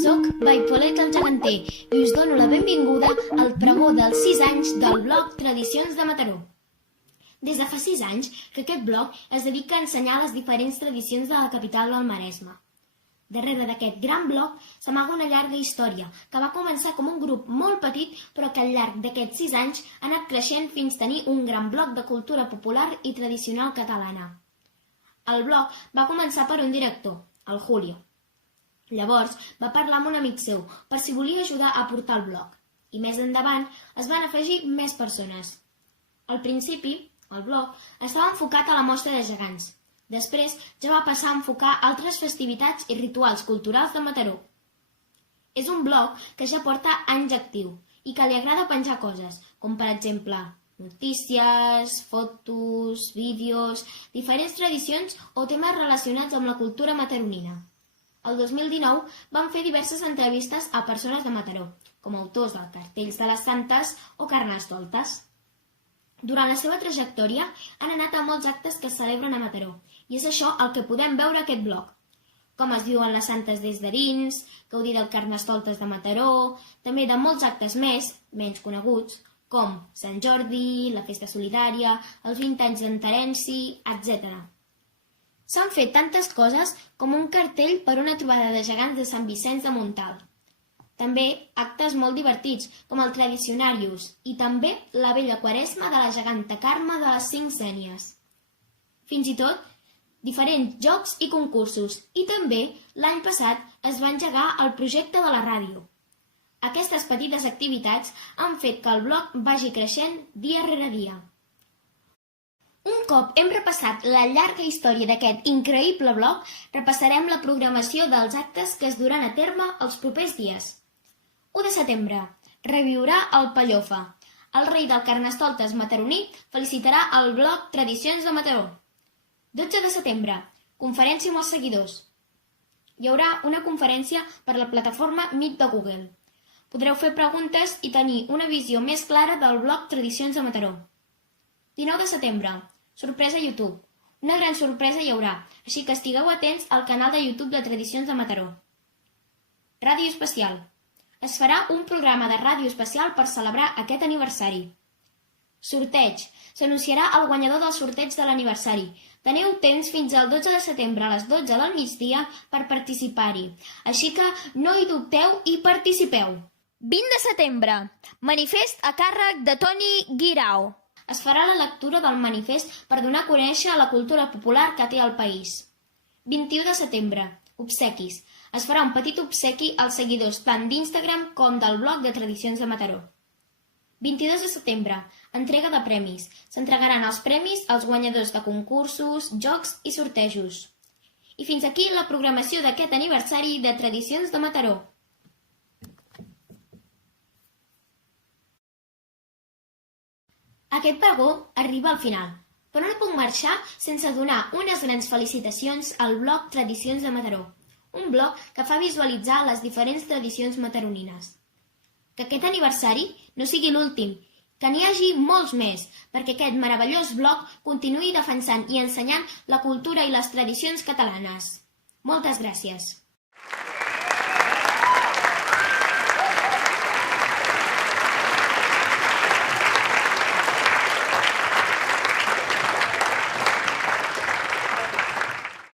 Soc Vaipolet el Geganter i us dono la benvinguda al pregó dels 6 anys del blog Tradicions de Mataró. Des de fa 6 anys que aquest blog es dedica a ensenyar les diferents tradicions de la capital del Maresme. Darrere d'aquest gran blog s'amaga una llarga història que va començar com un grup molt petit però que al llarg d'aquests 6 anys ha anat creixent fins a tenir un gran bloc de cultura popular i tradicional catalana. El blog va començar per un director, el Julio. Llavors va parlar amb un amic seu per si volia ajudar a portar el blog i més endavant es van afegir més persones. Al principi, el blog estava enfocat a la mostra de gegants. Després ja va passar a enfocar altres festivitats i rituals culturals de Mataró. És un blog que ja porta anys actiu i que li agrada penjar coses, com per exemple notícies, fotos, vídeos, diferents tradicions o temes relacionats amb la cultura mataronina. El 2019 van fer diverses entrevistes a persones de Mataró, com autors de cartells de les Santes o Carnestoltes. Durant la seva trajectòria han anat a molts actes que es celebren a Mataró, i és això el que podem veure a aquest blog. Com es viuen les Santes des de dins, gaudir del Carnestoltes de Mataró, també de molts actes més, menys coneguts, com Sant Jordi, la Festa Solidària, els 20 anys d'en Terenci, etc. S'han fet tantes coses com un cartell per una trobada de gegants de Sant Vicenç de Montalt. També actes molt divertits, com el Tradicionarius, i també la Vella Quaresma de la geganta Carme de les 5 Sénies. Fins i tot, diferents jocs i concursos, i també, l'any passat, es va engegar el projecte de la ràdio. Aquestes petites activitats han fet que el blog vagi creixent dia rere dia. Un cop hem repassat la llarga història d'aquest increïble blog, repassarem la programació dels actes que es duran a terme els propers dies. 1 de setembre. Reviurà el Pallofa. El rei del Carnestoltes mataroní felicitarà el blog Tradicions de Mataró. 12 de setembre. Conferència amb els seguidors. Hi haurà una conferència per la plataforma Meet de Google. Podreu fer preguntes i tenir una visió més clara del blog Tradicions de Mataró. 19 de setembre. Sorpresa a YouTube. Una gran sorpresa hi haurà, així que estigueu atents al canal de YouTube de Tradicions de Mataró. Ràdio especial. Es farà un programa de ràdio especial per celebrar aquest aniversari. Sorteig. S'anunciarà el guanyador del sorteig de l'aniversari. Teniu temps fins al 12 de setembre a les 12 del migdia per participar-hi. Així que no hi dubteu i participeu. 20 de setembre. Manifest a càrrec de Toni Guirao. Es farà la lectura del manifest per donar a conèixer la cultura popular que té el país. 21 de setembre. Obsequis. Es farà un petit obsequi als seguidors tant d'Instagram com del blog de Tradicions de Mataró. 22 de setembre. Entrega de premis. S'entregaran els premis als guanyadors de concursos, jocs i sortejos. I fins aquí la programació d'aquest aniversari de Tradicions de Mataró. Aquest pregó arriba al final, però no puc marxar sense donar unes grans felicitacions al blog Tradicions de Mataró, un blog que fa visualitzar les diferents tradicions mataronines. Que aquest aniversari no sigui l'últim, que n'hi hagi molts més, perquè aquest meravellós blog continuï defensant i ensenyant la cultura i les tradicions catalanes. Moltes gràcies.